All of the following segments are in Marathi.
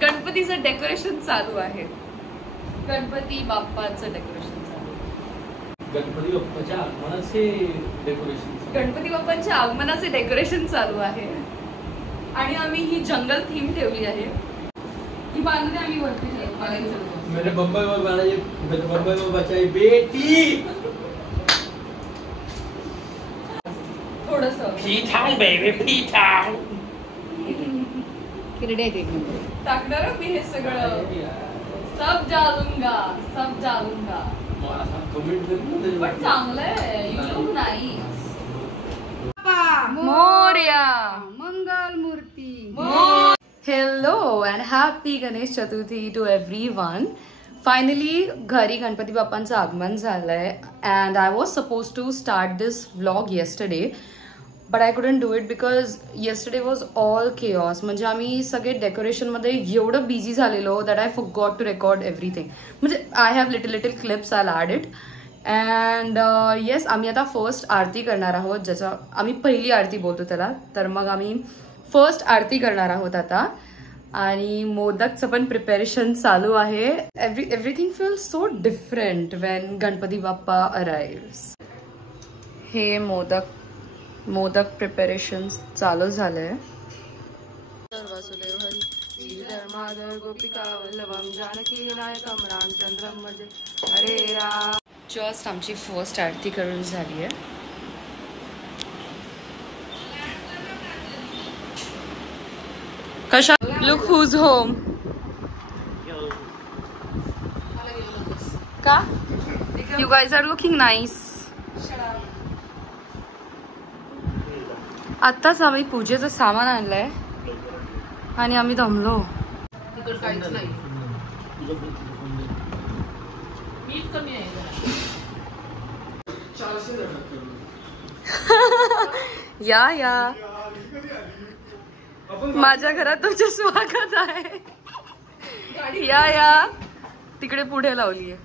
गणपतीचं डेकोरेशन चालू आहे. गणपती बाप्पाचं डेकोरेशन चालू आहे. गणपती बाप्पाच्या आगमनाचे डेकोरेशन चालू आहे. आणि आम्ही ही जंगल थीम ठेवली आहे. ही बांधली आम्ही वरती मेरे बंबई बाबाची बेटी थोडस टाकणार मी हे सगळं. सब जालूंगा पण चांगलं आहे. You look nice. मोरया मंगल मूर्ती. Hello and happy Ganesh Chaturthi to everyone. Finally, घरी गणपती बाप्पांचं आगमन झालंय and I was supposed to start this vlog yesterday, but I couldn't do it because yesterday was all chaos. म्हणजे आम्ही सगळे डेकोरेशन मध्ये एवढं बिझी झालेलो that I forgot to record everything. म्हणजे I have little clips, I'll add it. And yes, आम्ही आता फर्स्ट आरती करणार आहोत, ज्याचा आम्ही पहिली आरती बोलतो त्याला. तर मग आम्ही फर्स्ट आरती करणार आहोत आता. आणि मोदकचं पण प्रिपरेशन चालू आहे. Everything feels so different when Ganpati Bappa arrives. हे मोदक प्रिपरेशन चालू झालंय. जस्ट आमची फर्स्ट आरती करून झाली आहे. कशा लुक हुज होम का you guys are looking nice. आत्ताच आम्ही पूजेचं सामान आणलंय आणि आम्ही दमलो. या माझ्या घरात तुमचं स्वागत आहे. या तिकडे पुढे लावलीये.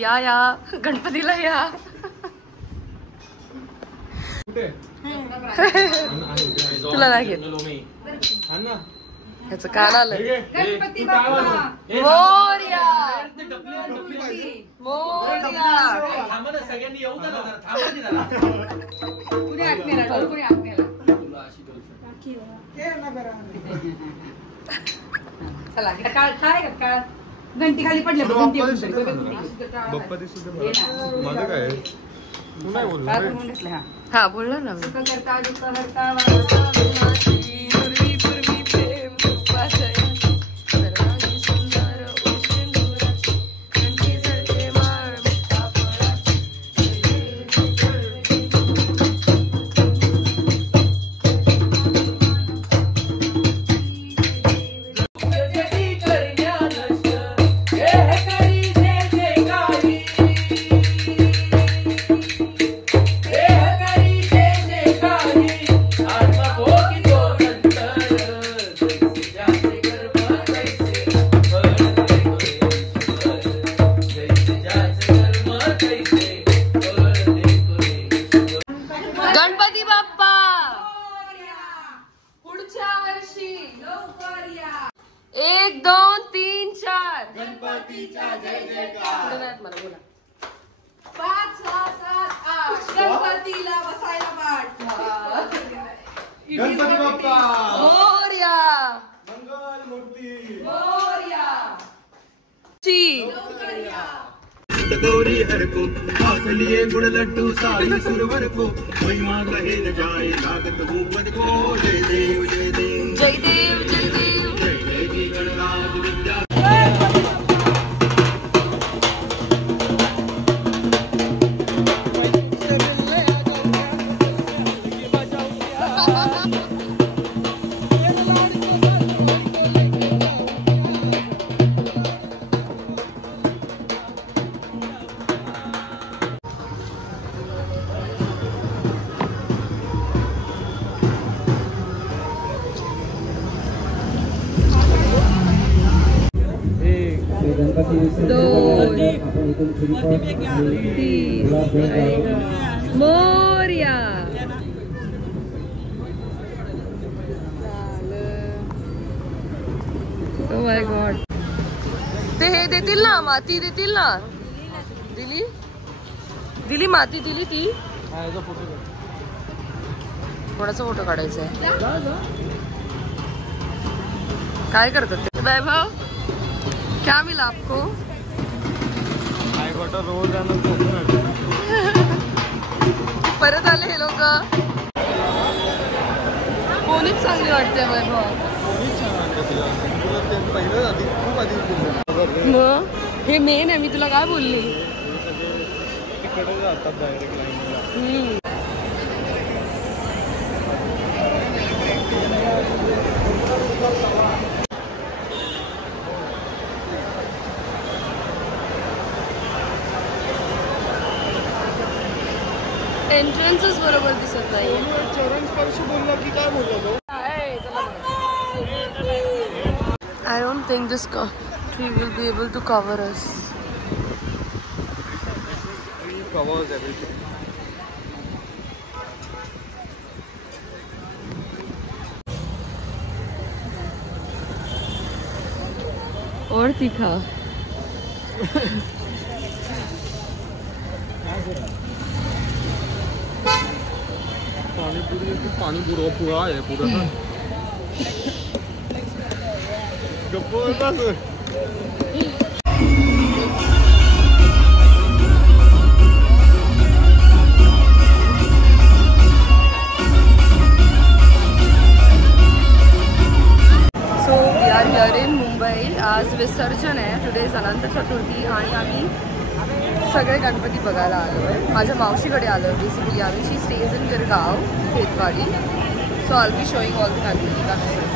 या गणपतीला या. तुला नाही घेत ह्याचं कान आलं. घंटी खाली पडले. हा बोललो ना. गणपतीला बसायला पाठ. गणपती बाप्पा मोरया. मंगल मूर्ती मोरया. गौरी हर को लिए गुड़ लड्डू साई सुरवर को महिमा कहे न जाए लागत हूँ पद को. जय देव जय देव जय देव जय देव जय जय जी गणराज विद्या. मोरया. माय गॉड. ते हे देतील ना, माती देतील ना. दिली दिली माती दिली ती. कोणाचा फोटो काढायचा आहे? काय करतात ते? वैभव क्या मिला आपको? परत आले हे लोक. कोणीच चांगली वाटते वैभव. मग हे मेन आहे. मी तुला काय बोलली? एंट्रन्सच बरोबर दिसत नाही. चरण स्पर्श बोलला की काय बोललो? I don't think this tree will be able to cover us. Covers everything. और तीखा. पानी पूरा है पूरा. आज विसर्जन आहे. टुडे इज अनंत चतुर्थी आणि आम्ही सगळे गणपती बघायला आलो आहे. माझ्या मावशीकडे आलो आहे बेसिकली आम्ही. She stays in Girgaon Khetwadi. So I will be showing all the Ganpati का विसर्जन.